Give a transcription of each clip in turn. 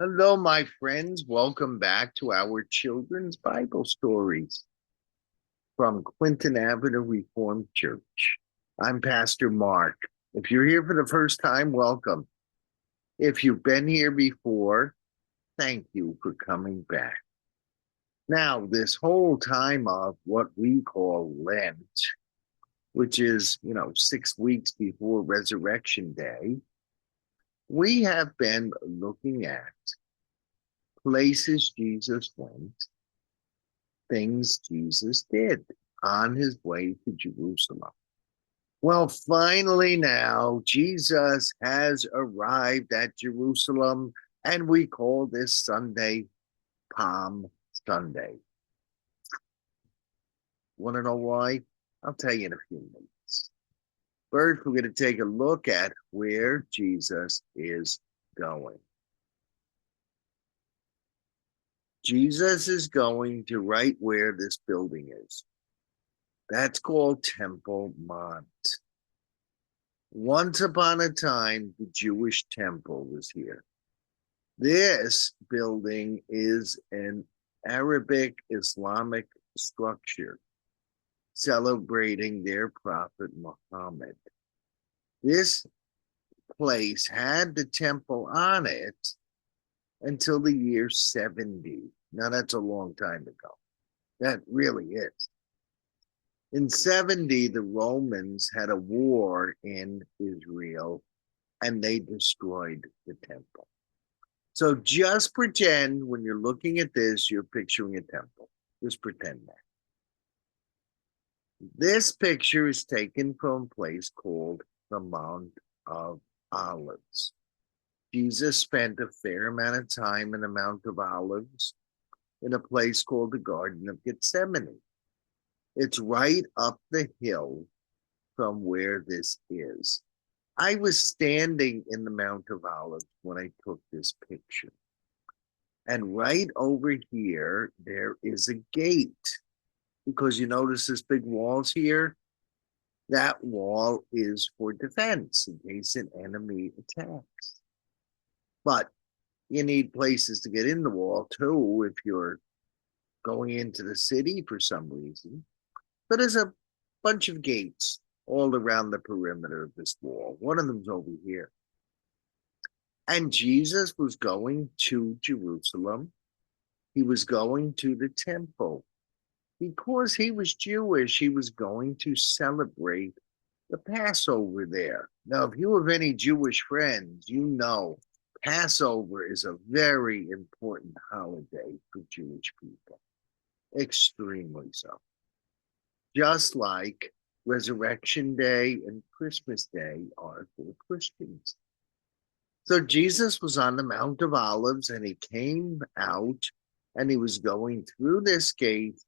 Hello, my friends. Welcome back to our children's Bible stories from Clinton Avenue Reformed Church. I'm Pastor Mark. If you're here for the first time, welcome. If you've been here before, thank you for coming back. Now, this whole time of what we call Lent, which is, 6 weeks before Resurrection Day, we have been looking at places Jesus went, things Jesus did on his way to Jerusalem. Well, finally, now Jesus has arrived at Jerusalem, and we call this Sunday Palm Sunday. Want to know why? I'll tell you in a few minutes. First, we're going to take a look at where Jesus is going. Jesus is going to right where this building is. That's called Temple Mount. Once upon a time, the Jewish temple was here. This building is an Arabic Islamic structure celebrating their prophet Muhammad. This place had the temple on it until the year 70. Now, that's a long time ago. That really is. In 70, the Romans had a war in Israel and they destroyed the temple. So just pretend when you're looking at this, you're picturing a temple. Just pretend that. This picture is taken from a place called the Mount of Olives. Jesus spent a fair amount of time in the Mount of Olives in a place called the Garden of Gethsemane. It's right up the hill from where this is. I was standing in the Mount of Olives when I took this picture. And right over here, there is a gate because you notice this big walls here. That wall is for defense in case an enemy attacks. But you need places to get in the wall too if you're going into the city for some reason. So there's a bunch of gates all around the perimeter of this wall. One of them's over here. And Jesus was going to Jerusalem. He was going to the temple. Because he was Jewish, he was going to celebrate the Passover there. Now, if you have any Jewish friends, you know Passover is a very important holiday for Jewish people, extremely so. Just like Resurrection Day and Christmas Day are for Christians. So Jesus was on the Mount of Olives and he came out and he was going through this gate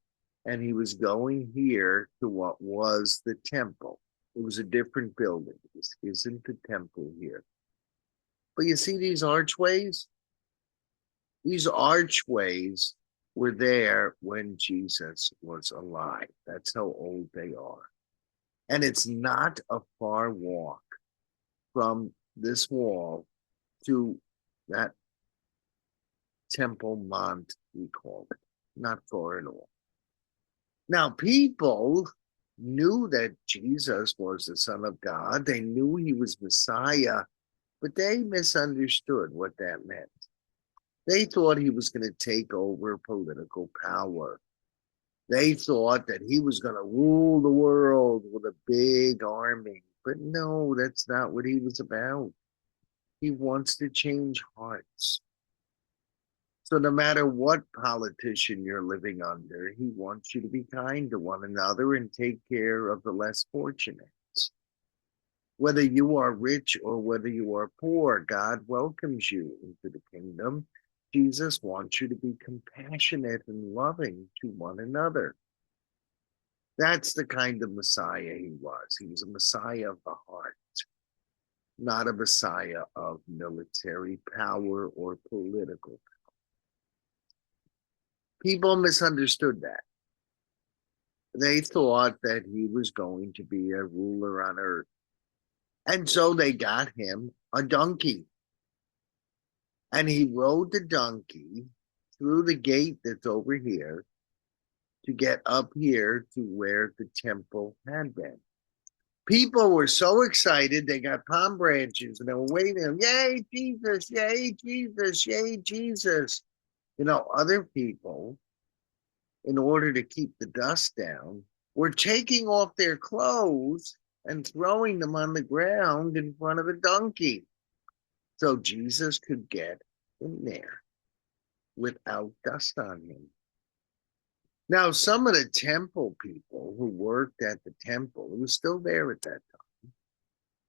and he was going here to what was the temple. It was a different building. This isn't the temple here. But you see these archways? These archways were there when Jesus was alive. That's how old they are. And it's not a far walk from this wall to that Temple Mount, we called it. Not far at all. Now, people knew that Jesus was the Son of God. They knew he was Messiah, but they misunderstood what that meant. They thought he was going to take over political power. They thought that he was going to rule the world with a big army. But no, that's not what he was about. He wants to change hearts. So no matter what politician you're living under, he wants you to be kind to one another and take care of the less fortunate. Whether you are rich or whether you are poor, God welcomes you into the kingdom. Jesus wants you to be compassionate and loving to one another. That's the kind of Messiah he was. He was a Messiah of the heart, not a Messiah of military power or political power. People misunderstood that. They thought that he was going to be a ruler on earth. And so they got him a donkey. And he rode the donkey through the gate that's over here to get up here to where the temple had been. People were so excited, they got palm branches and they were waving, yay, Jesus, yay, Jesus, yay, Jesus. You know, other people, in order to keep the dust down, were taking off their clothes and throwing them on the ground in front of the donkey so Jesus could get in there without dust on him. Now, some of the temple people who worked at the temple, who was still there at that time,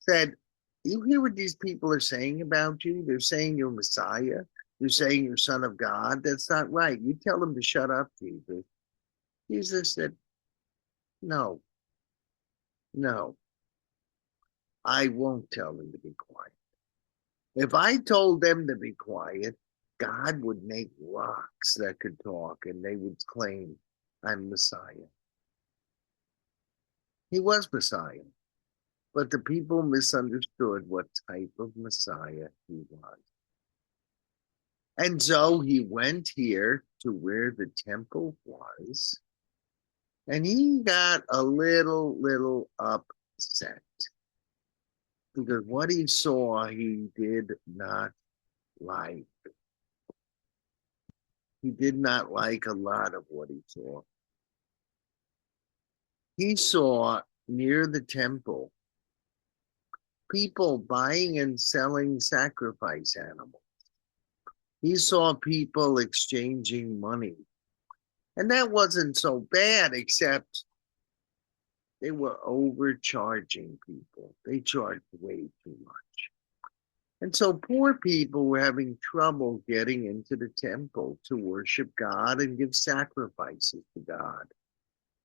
said, you hear what these people are saying about you? They're saying you're Messiah. They're saying you're Son of God. That's not right. You tell them to shut up, Jesus. Jesus said, no, no, I won't tell them to be quiet. If I told them to be quiet, God would make rocks that could talk and they would claim I'm Messiah. He was Messiah, but the people misunderstood what type of Messiah he was. And so he went here to where the temple was, and he got a little upset because what he saw, he did not like. He did not like a lot of what he saw. He saw near the temple people buying and selling sacrifice animals. He saw people exchanging money. And that wasn't so bad, except they were overcharging people. They charged way too much. And so poor people were having trouble getting into the temple to worship God and give sacrifices to God.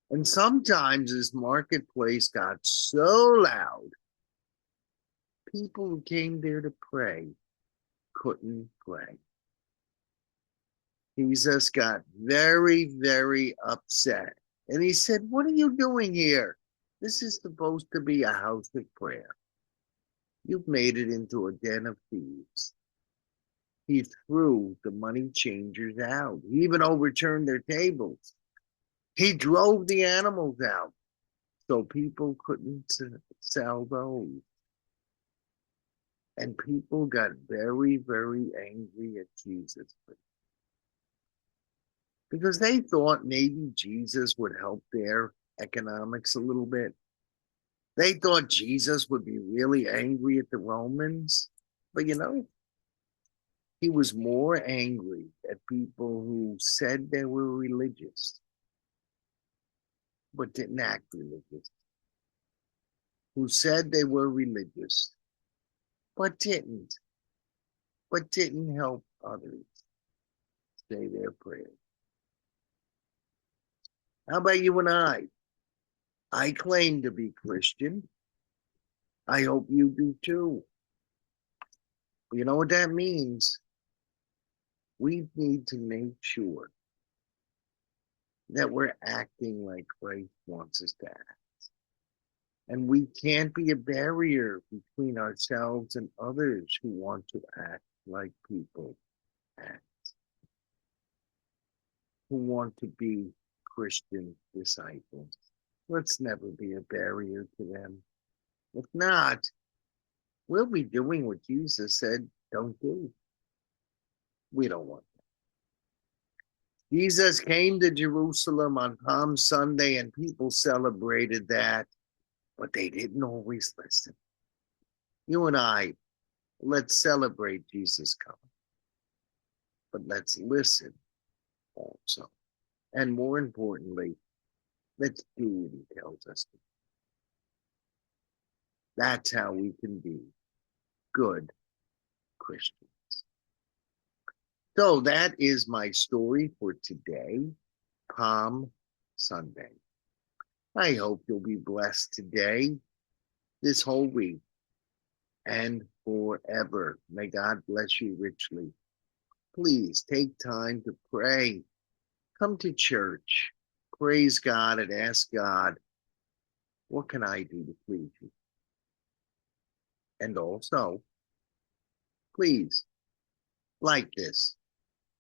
And sometimes this marketplace got so loud, people who came there to pray couldn't pray. Jesus got very upset. And he said, what are you doing here? This is supposed to be a house of prayer. You've made it into a den of thieves. He threw the money changers out. He even overturned their tables. He drove the animals out so people couldn't sell those. And people got very angry at Jesus because they thought maybe Jesus would help their economics a little bit. They thought Jesus would be really angry at the Romans, but you know, he was more angry at people who said they were religious, but didn't act religious, who said they were religious, but didn't help others say their prayers. How about you and I? I claim to be Christian. I hope you do too. You know what that means? We need to make sure that we're acting like Christ wants us to act. And we can't be a barrier between ourselves and others who want to act like people act, who want to be Christian disciples. Let's never be a barrier to them. If not, we'll be doing what Jesus said don't do. We don't want that. Jesus came to Jerusalem on Palm Sunday and people celebrated that, but they didn't always listen. You and I, let's celebrate Jesus coming, but let's listen also. And more importantly, let's do what he tells us to do. That's how we can be good Christians. So that is my story for today, Palm Sunday. I hope you'll be blessed today, this whole week, and forever. May God bless you richly. Please take time to pray. Come to church. Praise God and ask God, what can I do to please you? And also, please Like this,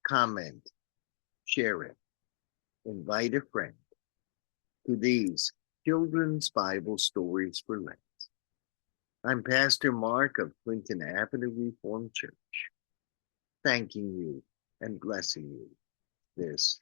comment, share it, invite a friend to these Children's Bible Stories for Lent. I'm Pastor Mark of Clinton Avenue Reformed Church, thanking you and blessing you this